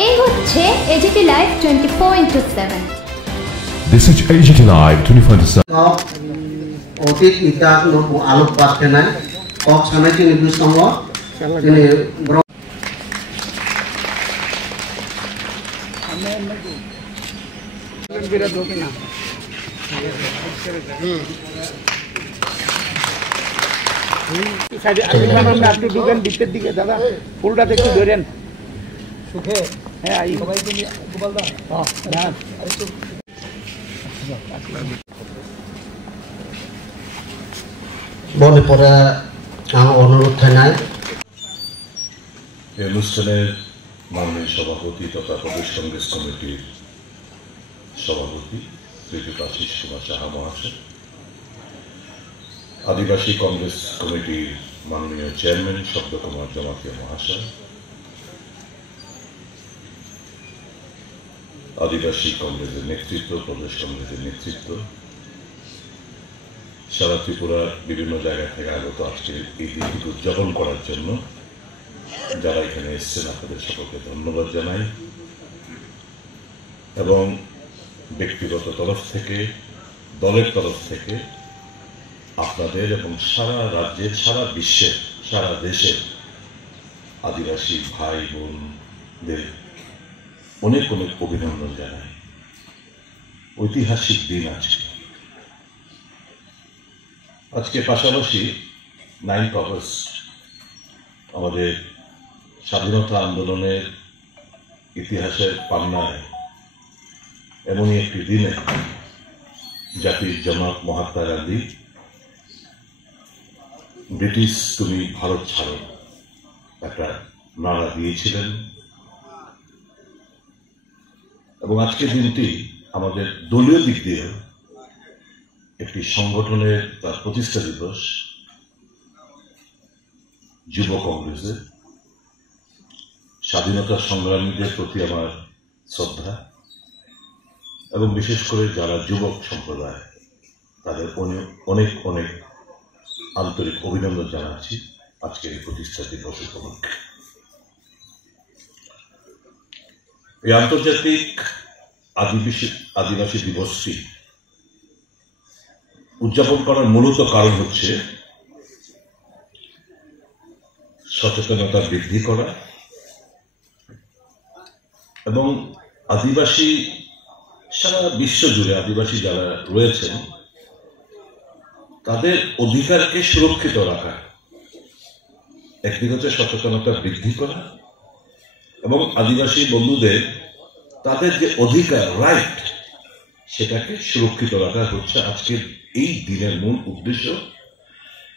এই হচ্ছে AGT live 24/7। This is AGT Live 24/7. অতীত ইতিহাস আলোকপাত কেনায় কক সামনে তিনি বিসঙ্গ তিনি ভিতর দিকে দাদা ফুলটা একটু ধরেন সুখে হ্যাঁ মনে পড়ে আমার অনুরোধ থানায় এই অনুষ্ঠানের মাননীয় সভাপতি তথা প্রদেশ কংগ্রেস কমিটির সভাপতি শ্রী আশিস কুমার সাহা মহাশয়, আদিবাসী কংগ্রেস কমিটির মাননীয় চেয়ারম্যান শব্দ কুমার জমাতিয়া মহাশয়, আদিবাসী কংগ্রেসের নেতৃত্ব, প্রদেশ কংগ্রেসের নেতৃত্ব, সারা ত্রিপুরার বিভিন্ন জায়গা থেকে আগত আজকে এই দিনটি উদযাপন করার জন্য যারা এখানে এসছেন আপনাদের সকলকে ধন্যবাদ জানাই এবং ব্যক্তিগত তরফ থেকে, দলের তরফ থেকে আপনাদের এবং সারা রাজ্যের, সারা বিশ্বের, সারা দেশের আদিবাসী ভাই বোনদের অনেক অনেক অভিনন্দন জানাই। ঐতিহাসিক দিন আজকে পাশাপাশি 9 আগস্ট আমাদের স্বাধীনতা আন্দোলনের ইতিহাসের পান্নায় এমনই একটি দিনে জাতির জনক মহাত্মা গান্ধী ব্রিটিশ তুমি ভারত ছাড়ো একটা নারা দিয়েছিলেন এবং আজকের দিনটি আমাদের দলীয় দিক দিয়ে একটি সংগঠনের তার প্রতিষ্ঠা দিবস। যুব কংগ্রেসের স্বাধীনতা সংগ্রামীদের প্রতি আমার শ্রদ্ধা এবং বিশেষ করে যারা যুবক সম্প্রদায় তাদের অনেক অনেক আন্তরিক অভিনন্দন জানাচ্ছি আজকের এই প্রতিষ্ঠা দিবস উপলক্ষে। এই আন্তর্জাতিক আদিবাসী দিবসটি উদযাপন করার মূলত কারণ হচ্ছে সচেতনতা বৃদ্ধি করা এবং আদিবাসী সারা বিশ্ব জুড়ে আদিবাসী যারা রয়েছেন তাদের অধিকারকে সুরক্ষিত রাখা, একদিকে হচ্ছে সচেতনতা বৃদ্ধি করা এবং আদিবাসী বন্ধুদের তাদের যে অধিকার, রাইট, সেটাকে সুরক্ষিত রাখা হচ্ছে আজকের এই দিনের মূল উদ্দেশ্য।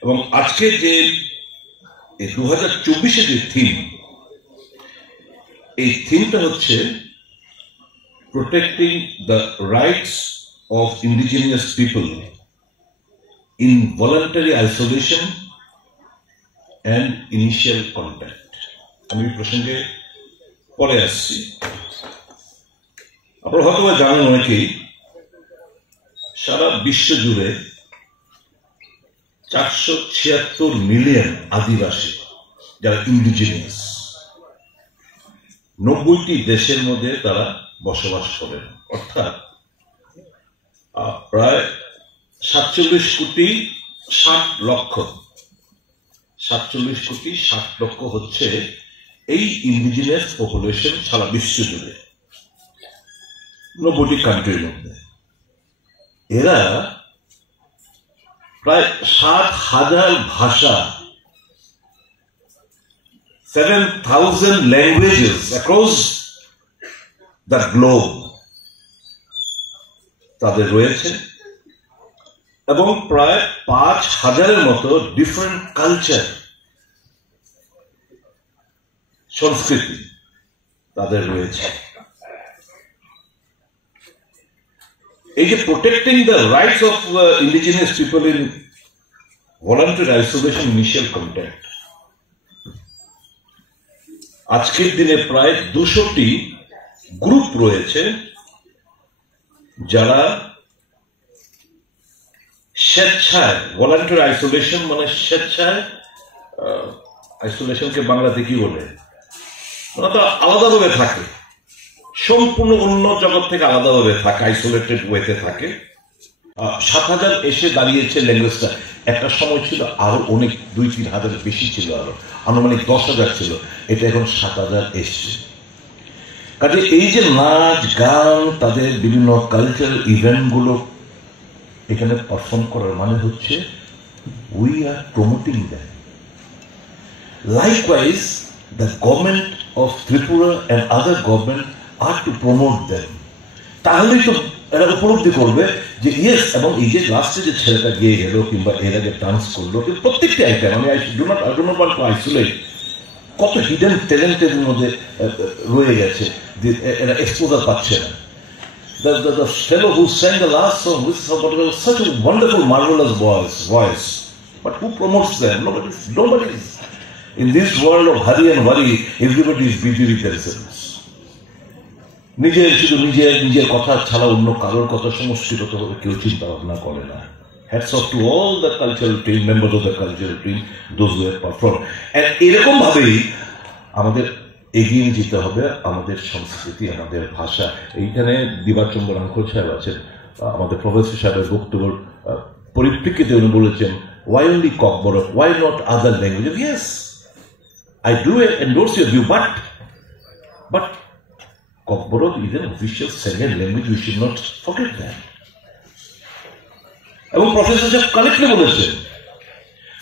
এবং আজকে যে 2024 যে থিম, এই থিমটা হচ্ছে protecting the rights of indigenous people in voluntary isolation and initial contact. আমি প্রসঙ্গে পরে আসছি। আপনারা হয়তো জানেন অনেকেই সারা বিশ্ব জুড়ে 476 মিলিয়ন আদিবাসী যারা ইন্ডিজিনিয়াস 90টি দেশের মধ্যে তারা বসবাস করেন, অর্থাৎ প্রায় 47 কোটি 60 লক্ষ হচ্ছে এই ইন্ডিজিনিয়াস পপুলেশন সারা বিশ্ব জুড়ে 90টি কান্ট্রির মধ্যে। এরা প্রায় 7,000 ভাষা, 7,000 ল্যাঙ্গুয়েজেস অ্যাক্রস দ্য গ্লোব তাদের রয়েছে এবং প্রায় 5,000-এর মতো ডিফারেন্ট কালচার, সংস্কৃতি তাদের রয়েছে। এই যে protecting the rights of indigenous people in voluntary isolation initial contact, আজকের দিনে প্রায় 200টি গ্রুপ রয়েছে যারা স্বেচ্ছায়, ভলান্টারি আইসোলেশন মানে স্বেচ্ছায়, আইসোলেশনকে বাংলাতে কি বলে, ওরা তো আলাদাভাবে থাকে, সম্পূর্ণ অন্য জগৎ থেকে আলাদাভাবে থাকে, আইসোলেটেড ওয়েতে থাকে। 7,000 এসে দাঁড়িয়েছে ল্যাঙ্গুয়েজটা। একটা সময় ছিল আরো অনেক 2-3 হাজার বেশি ছিল, আরো আনুমানিক 10,000 ছিল, এটা এখন 7,000 এসছে। কাজে এই যে নাচ গান, তাদের বিভিন্ন কালচারাল ইভেন্ট গুলো এখানে পারফর্ম করার মানে হচ্ছে we are promoting them. Likewise the government of Tripura and other government are to promote them. তাহলেই তো এরা উপলব্ধি করবে যে ইয়েস, এবং এই যে লাস্টে যে ছেলেটা গিয়ে গেল কিংবা এর আগে ডান্স করলো, প্রত্যেকটি আইটেম, আমি আইসোলেট কত হিডেন ট্যালেন্টের মধ্যে রয়ে গেছে, এরা এক্সপোজার পাচ্ছে না। The fellow who sang the last song, which is such a wonderful, marvelous voice, but who promotes them? Nobody is. In this world of hurry and worry, everybody is busy with themselves. শুধু নিজের কথা ছাড়া অন্য কারোর কথা সমষ্টিগতভাবে কেউ চিন্তা ভাবনা করে না। Hats off to all the cultural team, members of the cultural team, those who have performed. And এরকম ভাবেই আমাদের এগিয়ে যেতে হবে আমাদের সংস্কৃতি, আমাদের ভাষা। এইখানে দিবাচন্দ্র আঙ্কল সাহেব আছেন, আমাদের প্রফেসর সাহেবের বক্তব্য পরিপ্রেক্ষিতে উনি বলেছেন, why only Kokborok, why not other languages? Yes, I do endorse your view, but Kokborok is an official second language, we should not forget that. এবং প্রফেসর সাহেব কারেক্টলি বলেছেন,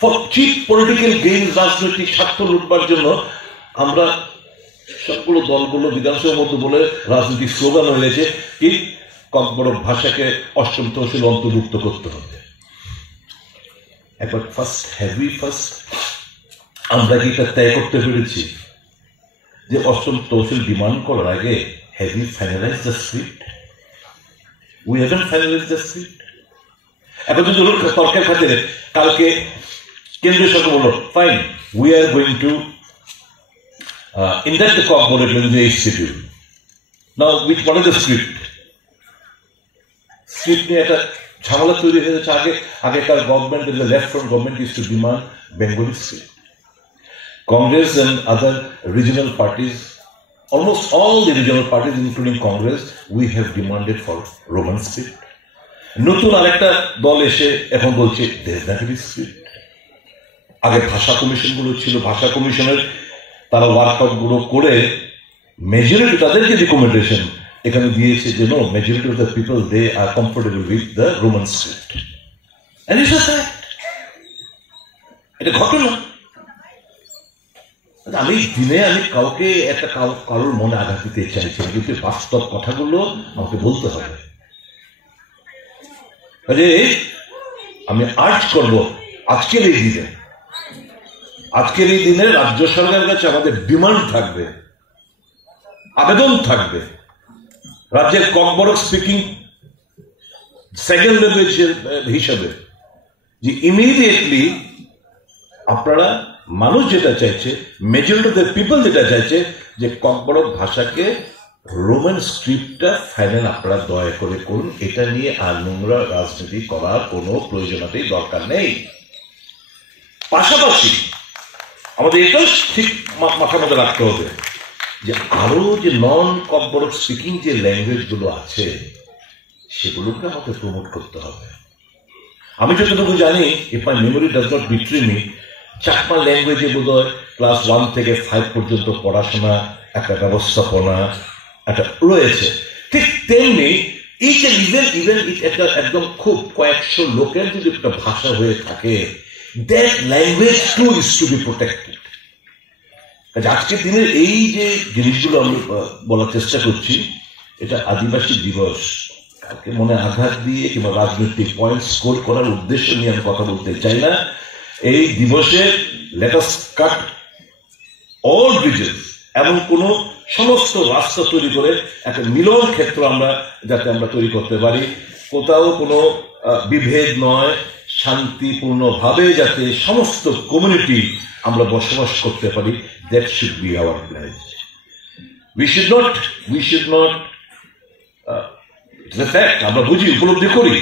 ফর চিপ পলিটিক্যাল গেইন, রাজনৈতিক স্বার্থ লুটবার জন্য আমরা সবগুলো দলগুলো বিধানসভার মধ্যে বলে রাজনৈতিক স্লোগান হয়েছে কি ককবরক ভাষাকে 8ম তহসিল অন্তর্ভুক্ত করতে হবে। একবার ফার্স্ট আমরা কি এটা তয় করতে পেরেছি যে 8ম তহসিল ডিমান্ড করার আগে have you finalize the script? We haven't finalize the script. এখন যদি তর্কের খাতিরে কালকে কেন্দ্রীয় সরকার বলল, fine, we are going to induct the Kokborok in the schedule. Now, what is the script? Script নিয়ে একটা ঝামেলা তৈরি হয়েছে। আগেকার government, the left front government used to demand Bengali script. Congress and other regional parties, almost all the regional parties including Congress, we have demanded for Roman script. নতুন আরেকটা দল এসে এখন বলছে দেবনাগরী স্ক্রিপ্ট। আগে ভাষা কমিশন গুলো ছিল, ভাষা কমিশনের তারা ওয়ার্কআউট গুলো করে মেজরিটি তাদের যে রিকমেন্ডেশন এখানে দিয়েছে যে no, majority of the people they are comfortable with the Roman script. And it's a fact, এটা ঘটনা। আমি দিনে কাউকে একটা কারোর মনে আঘাত দিতে চাইছি, কিন্তু বাস্তব কথাগুলো আমাকে বলতে হবে। আমি আর্জ করবো আজকের এই দিনে রাজ্য সরকারের কাছে আমাদের ডিমান্ড থাকবে, আবেদন থাকবে, রাজ্যের ককবরক স্পিকিং সেকেন্ড ল্যাঙ্গুয়েজ হিসাবে যে ইমিডিয়েটলি আপনারা, মানুষ যেটা চাইছে, মেজরিটি অফ দ্য পিপল যেটা চাইছে যে ককবরক ভাষাকে রোমান স্ক্রিপ্টটা ফাইনাল আপনারা দয়া করে করুন। এটা নিয়ে আর নোংরা রাজনীতি করার কোনো প্রয়োজনীয়তাই দরকার নেই। পাশাপাশি আমাদের এটাও ঠিক মাথার মধ্যে রাখতে হবে যে আরো যে নন ককবরক স্পিকিং যে ল্যাঙ্গুয়েজ গুলো আছে সেগুলোকে আমাদের প্রমোট করতে হবে। আমি যতটুকু জানি, if my memory does not betray me, Chakma ল্যাঙ্গুয়েজে বোধহয় ক্লাস 1 থেকে 5 পর্যন্ত পড়াশোনা একটা ব্যবস্থাপনা একটা রয়েছে। ঠিক তেমনি ইভেন একটা একদম খুব কয়েকশো লোকের যদি একটা ভাষা হয়ে থাকে, that language too is to be protected. আজকের দিনের এই যে জিনিসগুলো আমি বলার চেষ্টা করছি, এটা আদিবাসী দিবস, কাউকে মনে আঘাত দিয়ে কিংবা রাজনৈতিক পয়েন্ট স্কোর করার উদ্দেশ্য নিয়ে আমি কথা বলতে চাই না। এই দিবসে লেট আস কাট অল ব্রিজেস, এমন কোন সমস্ত রাস্তা তৈরি করে একটা মিলন ক্ষেত্র যাতে আমরা তৈরি করতে পারি, কোথাও কোনো বিভেদ নয়, শান্তিপূর্ণভাবে যাতে সমস্ত কমিউনিটি আমরা বসবাস করতে পারি, that should be hour plan. We should not it's a fact, আমরা বুঝি, উপলব্ধি করি।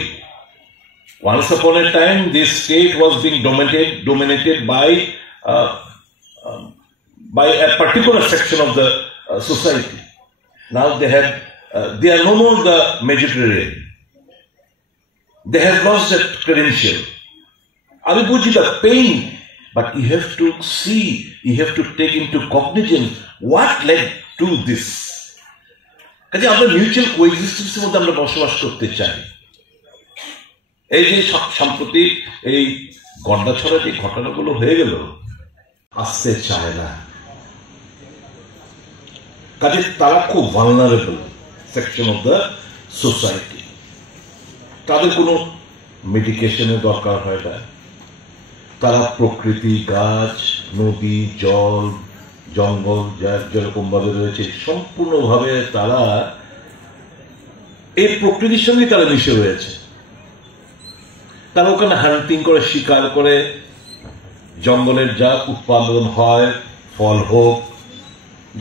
Once upon a time, this state was being dominated by a particular section of the society. Now they are no more the Mediterranean. They have lost that credential. I will put you the pain, but you have to see, you have to take into cognizance what led to this. কাজে আমরা mutual কোএক্সিস্টেন্সের মধ্যে আমরা বসবাস করতে চাই। এই যে সম্প্রতি এই গন্ডাছড়া যে ঘটনাগুলো হয়ে গেল, আসতে চায় না। কাজে তারা খুব vulnerable section of the society. তাদের কোনো মেডিকেশনের দরকার হয় না। তারা প্রকৃতি, গাছ, নদী, জল, জঙ্গল যা যেরকম ভাবে রয়েছে সম্পূর্ণভাবে তারা এই প্রকৃতির সঙ্গে তারা মিশে রয়েছে। তারা ওখানে হান্টিং করে, শিকার করে, জঙ্গলের যা উৎপাদন হয়, ফল হোক,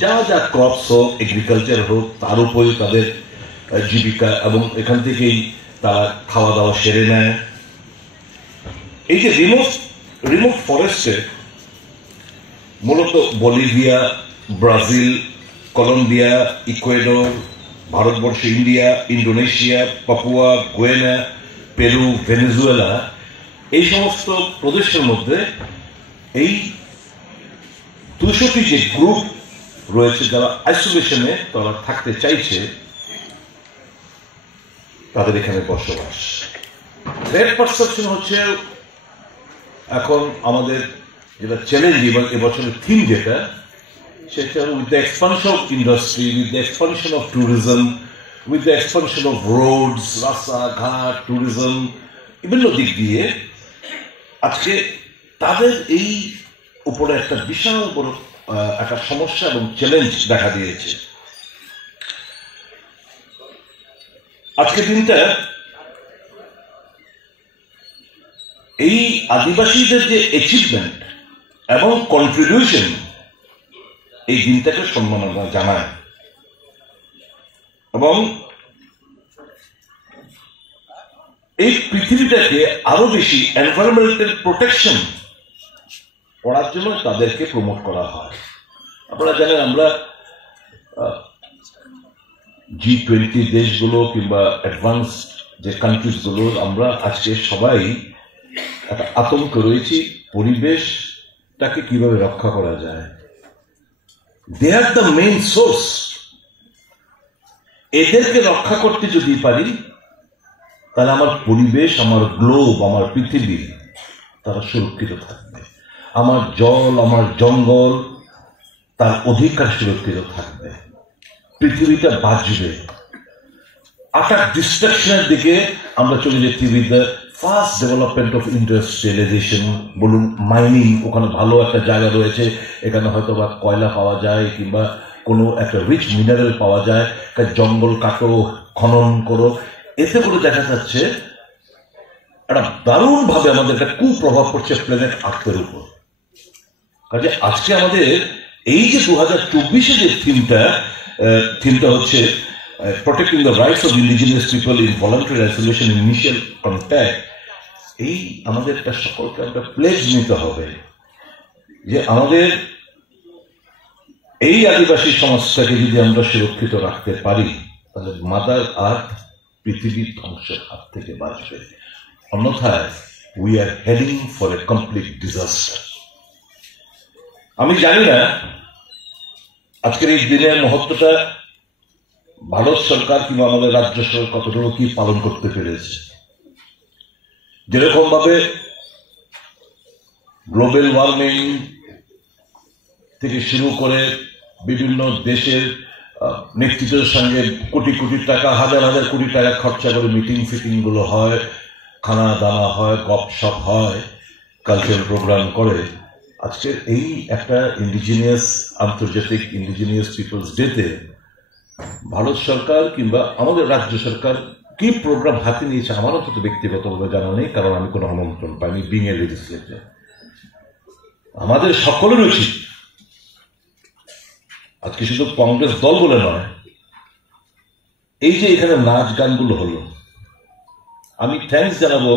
যা যা ক্রপস হোক, এগ্রিকালচার হোক, তার উপরে তাদের জীবিকা, এবং এখান থেকেই তারা খাওয়া দাওয়া সেরে নেয়। এই যে রিমোট ফরেস্টে মূলত Bolivia, Brazil, Colombia, Ecuador, Bharatvarsha, India, Indonesia, Papua, Guyana, Peru, Venezuela, এই সমস্ত প্রদেশের মধ্যে এই 200টি যে গ্রুপ রয়েছে যারা আইসোলেশনে তারা থাকতে চাইছে, তাদের এখানে বসবাস। থ্রেট পারসেপশন হচ্ছে এখন আমাদের যেটা চ্যালেঞ্জ, এবছরের থিম যেটা, সেটা with the expansion of industry, with the expansion of tourism, with the expansion of roads, রাস্তাঘাট, ট্যুরিজম, বিভিন্ন দিক দিয়ে আজকে তাদের এই উপরে একটা বিশাল বড় একটা সমস্যা এবং চ্যালেঞ্জ দেখা দিয়েছে। আজকের দিনটা এই আদিবাসীদের যে অ্যাচিভমেন্ট এবং কন্ট্রিবিউশন, এই দিনটাকে সম্মাননা জানায় এবং এই পৃথিবীটাকে আরো বেশি এনভায়রনমেন্টাল প্রোটেকশন করার জন্য তাদেরকে প্রমোট করা হয়। আপনারা জানেন আমরা G20 দেশগুলো কিংবা অ্যাডভান্স যে কান্ট্রিজ গুলো, আমরা আজকে সবাই একটা আতঙ্ক রয়েছি পরিবেশটাকে কিভাবে রক্ষা করা যায়। দে আর দ্য মেইন সোর্স। এদেরকে রক্ষা করতে যদি পারি তাহলে আমার পরিবেশ, আমার গ্লোব, আমার পৃথিবী তারা সুরক্ষিত থাকবে। আমার জল, আমার জঙ্গল, তার অধিকার সুরক্ষিত থাকবে, পৃথিবীটা বাঁচবে। আটাক ডিস্ট্রাকশনের দিকে আমরা চলে যেতে with the fast development of industrialisation, বলুন মাইনিং, ওখানে ভালো একটা জায়গা রয়েছে, এখানে হয়তো বা কয়লা পাওয়া যায় কিংবা কোনো একটা রিচ মিনারেল পাওয়া যায়, জঙ্গল কাটো, খনন করো, এতে করে দেখা যাচ্ছে একটা দারুণ ভাবে আমাদের একটা কুপ্রভাব পড়ছে প্ল্যানেট আর্থের উপর। কাজে আজকে আমাদের এই যে 2024 যে থিমটা হচ্ছে protecting the rights of indigenous people in voluntary isolation initial contact, এই আমাদের একটা সকলকে একটা প্লেজ নিতে হবে যে আমাদের এই আদিবাসী সমাজটাকে যদি আমরা সুরক্ষিত রাখতে পারি তাহলে মাদার আর্থ পৃথিবীর ধ্বংসের হাত থেকে বাঁচবে। অন্যথায় we are heading for a complete disaster. আমি জানি না আজকের এই দিনের মহত্বটা ভারত সরকার কিংবা আমাদের রাজ্য সরকার কতটুকু কি পালন করতে পেরেছে। যেরকম ভাবে গ্লোবাল ওয়ার্মিং থেকে শুরু করে বিভিন্ন দেশের নেতৃত্বের সঙ্গে কোটি কোটি টাকা, হাজার হাজার কোটি টাকা খরচা করে মিটিং ফিটিং গুলো হয়, খানা দানা হয়, গপসপ হয়, কালচারাল প্রোগ্রাম করে। আজকে এই একটা আন্তর্জাতিক ইন্ডিজিনিয়াস পিপলস ডেতে ভারত সরকার কিংবা আমাদের রাজ্য সরকার কি প্রোগ্রাম হাতে নিয়েছে আমার অন্তত ব্যক্তিগতভাবে জানা নেই, কারণ আমি কোনো আমন্ত্রণ পাইনি বিং এ লেজিসলেটর। আমাদের সকলের উচিত আজকে শুধু কংগ্রেস দল বলে নয়, এই যে এখানে নাচ গানগুলো হলো, আমি থ্যাঙ্কস জানাবো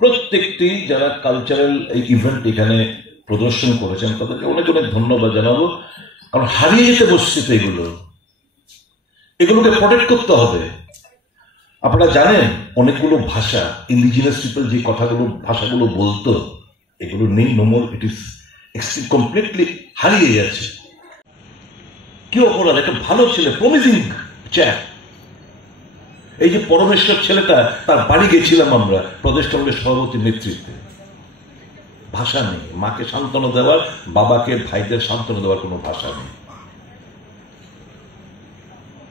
প্রত্যেকটি যারা কালচারাল এই ইভেন্ট এখানে প্রদর্শন করেছেন তাদেরকে অনেক অনেক ধন্যবাদ জানাবো, কারণ হারিয়ে যেতে বসছে তো এগুলো। এগুলোকে প্রোটেক্ট করতে হবে। আপনারা জানেন অনেকগুলো ভাষা, ইন্ডিজিনাস পিপল যে ভাষাগুলো বলতো, এগুলো নেই, no more, it is completely হারিয়ে যাচ্ছে। কি অপরাধ, একটা ভালো ছেলে, প্রমিজিং চ্যাপ, এই যে পরমেশ্বর ছেলেটা, তার বাড়ি গেছিলাম আমরা প্রদেশ কংগ্রেস সভাপতির নেতৃত্বে। ভাষা নেই, মাকে সান্ত্বনা দেওয়ার, বাবাকে ভাইদের সান্ত্বনা দেওয়ার কোনো ভাষা নেই।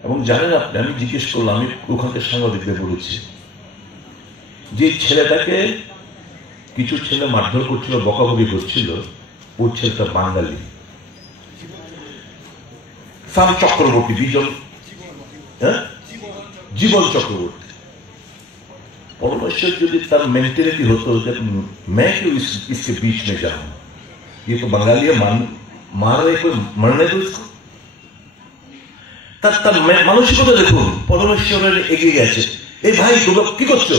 এবং জানেন আপনি, আমি জিজ্ঞেস করলাম, আমি ওখানকার সাংবাদিকদের বলেছি যে ছেলেটাকে কিছু ছেলে মারধর করছিল, বকাবকি করছিল, ওই ছেলেটা বাঙালি, সাম চক্রবর্তী, জীবন চক্রবর্তী। পরমেশ্বর যদি তার মেন্টালিটি হতো मैं क्यों इसके बीच में जाऊं, ये तो बंगाली है, मार रहे कोई, मरने दो इसको। তার মানসিকতা দেখুন, পরমেশ্বরের এগিয়ে গেছে। এই ভাই তোমরা কি করছো?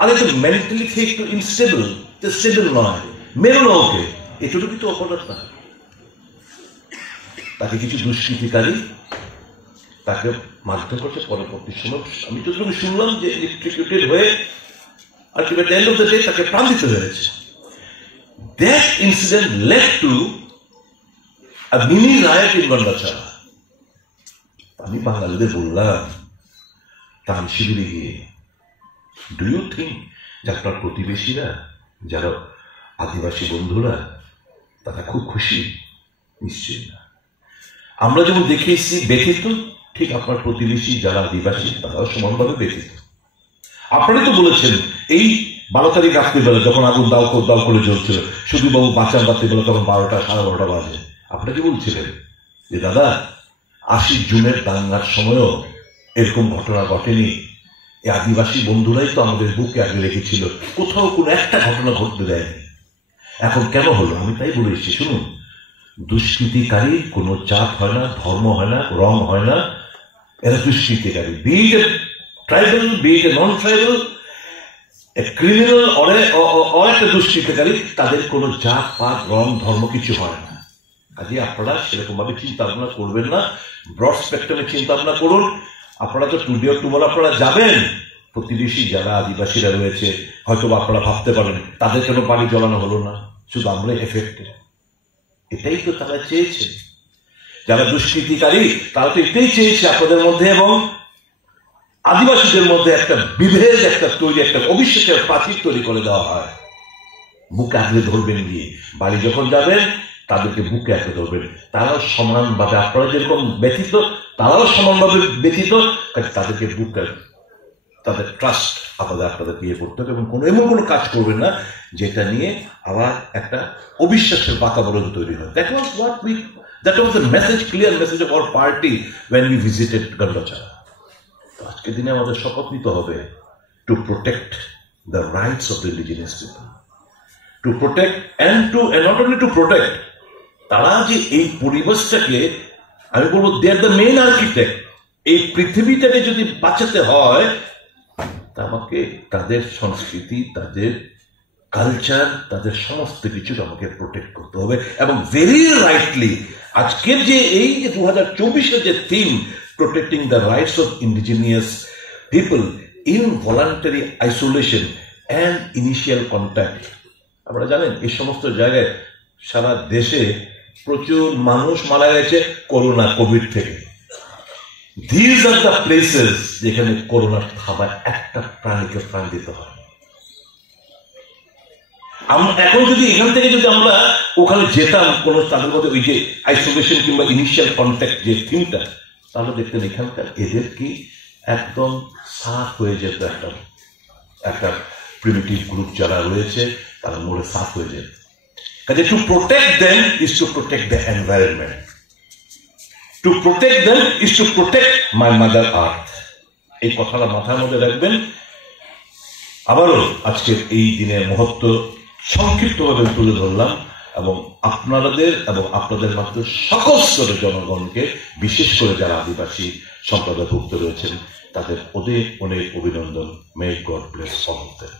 আরে তো মেন্টালি একটু ইনস্টেবল, স্টেবল নয়, মেরো না ওকে, এটুকু তো অপরাধ না। তাকে কিছু দুষ্কৃতিকারী তাকে মারধর করছে। পরবর্তী সময় আমি যতটুকু শুনলাম যে ইলেকট্রিকিউটেড হয়ে ultimate end of the day তাকে প্রাণ দিতে হয়েছে। That incident led to a mini riot in Gandacherra. আমি বাঙালিদের বললাম তান শিবিরে গিয়ে, ডু ইউ থিঙ্ক যে আপনার প্রতিবেশীরা, যারা আদিবাসী বন্ধুরা, তারা খুব খুশি? নিশ্চয়ই না। আমরা যেমন দেখে এসেছি ব্যথিত, ঠিক আপনার প্রতিবেশী যারা আদিবাসী তারাও সমানভাবে ব্যথিত। আপনারাই তো বলেছেন এই 12 তারিখ রাত্রিবেলা যখন আগুন দাও করে জ্বলছিল, সুধীরবাবু বাঁচান রাত্রিবেলা, তখন 12টা 12:30 বাজে, আপনারা কি বলছিলেন যে দাদা 80 জুনের দাঙ্গার সময়ও এরকম ঘটনা ঘটেনি, এই আদিবাসী বন্ধুরাই তো আমাদের বুকে আগে রেখেছিল, কোথাও কোনো একটা ঘটনা ঘটতে দেয়নি। এখন কেন হলো? আমি তাই বলে এসেছি, শুনুন, দুষ্কৃতিকারী কোনো জাত হয় না, ধর্ম হয় না, রং হয় না, এরা দুষ্কৃতিকারী, be it tribal, be it non tribal, criminal or একটা দুষ্কৃতিকারী, তাদের কোনো জাত পাত রং ধর্ম কিছু হয় না। কাজে আপনারা সেরকম ভাবে চিন্তা ভাবনা করবেন না, ব্রড স্পেকট্রামে চিন্তা ভাবনা করুন। আপনারা তো টুডে অর টুমরো আপনারা যাবেন, প্রতিবেশী যারা আদিবাসীরা রয়েছে হয়তো আপনারা ভাবতে পারেন তাদের কেন বাড়ি জ্বলানো হলো না, শুধু আমরা এফেক্টেড। এটাই তো তারা চেয়েছে, যারা দুষ্কৃতিকারী তারা তো এটাই চেয়েছে আপনাদের মধ্যে এবং আদিবাসীদের মধ্যে একটা বিভেদ, একটা তৈরি, একটা অবিশ্বাসের প্রাচীর তৈরি করে দেওয়া হয়। বুকে আগলে ধরবেন গিয়ে, বাড়ি যখন যাবেন তাদেরকে বুকে আঁকড়ে ধরবেন। তারাও সমানভাবে, আপনারা যেরকম ব্যথিত তারাও সমানভাবে ব্যথিত, তাদেরকে বুকে, তাদের ট্রাস্ট আপনাদেরকে ইয়ে করতে হবে এবং এমন কোনো কাজ করবেন না যেটা নিয়ে আবার একটা অবিশ্বাসের বাতাবরণ তৈরি হয়। That was the message, clear message of our party when we visited Gandacherra. আজকের দিনে আমাদের শপথ নিতে হবে to protect the rights of the indigenous people, to protect and not only to protect, তারা যে এই পরিবেশটাকে, আমি বলবো দে আর দ্য মেইন আর্কিটেক্ট। এই পৃথিবীটাকে যদি বাঁচাতে হয় আমাকে তাদের সংস্কৃতি, তাদের কালচার, তাদের সমস্ত কিছু আমাকে প্রোটেক্ট করতে হবে। এবং ভেরি রাইটলি আজকের যে এই 2024-এর যে theme, protecting the rights of indigenous people in voluntary isolation and initial contact. আপনারা জানেন এই সমস্ত জায়গায় সারা দেশে প্রচুর মানুষ মারা গেছে করোনা, কোভিড থেকে। These are the places যেখানে করোনার খাবার একটা প্রাণীকে প্রাণ দিতে হয়। এখন যদি এখান থেকে যদি আমরা ওখানে যেতাম কোন তাদের মধ্যে ওই যে আইসোলেশন কিংবা ইনিশিয়াল কন্ট্যাক্ট যে থিমটা, তাহলে দেখতেন এখানকার এদের কি একদম সাফ হয়ে যেত, একটা প্রিমিটিভ গ্রুপ যারা রয়েছে তারা মরে সাফ হয়ে যেত। কাজে to protect them is to protect the environment, to protect them is to protect my mother earth. এই কথাটা মাথার মধ্যে রাখবেন। আবারও আজকের এই দিনের মহত্ব সংক্ষিপ্তভাবে তুলে ধরলাম এবং আপনাদের এবং আপনাদের মাত্র সকল স্তরের জনগণকে, বিশেষ করে যারা আদিবাসী সম্প্রদায়ভুক্ত রয়েছেন তাদের অনেক অনেক অভিনন্দন। May God bless all of them.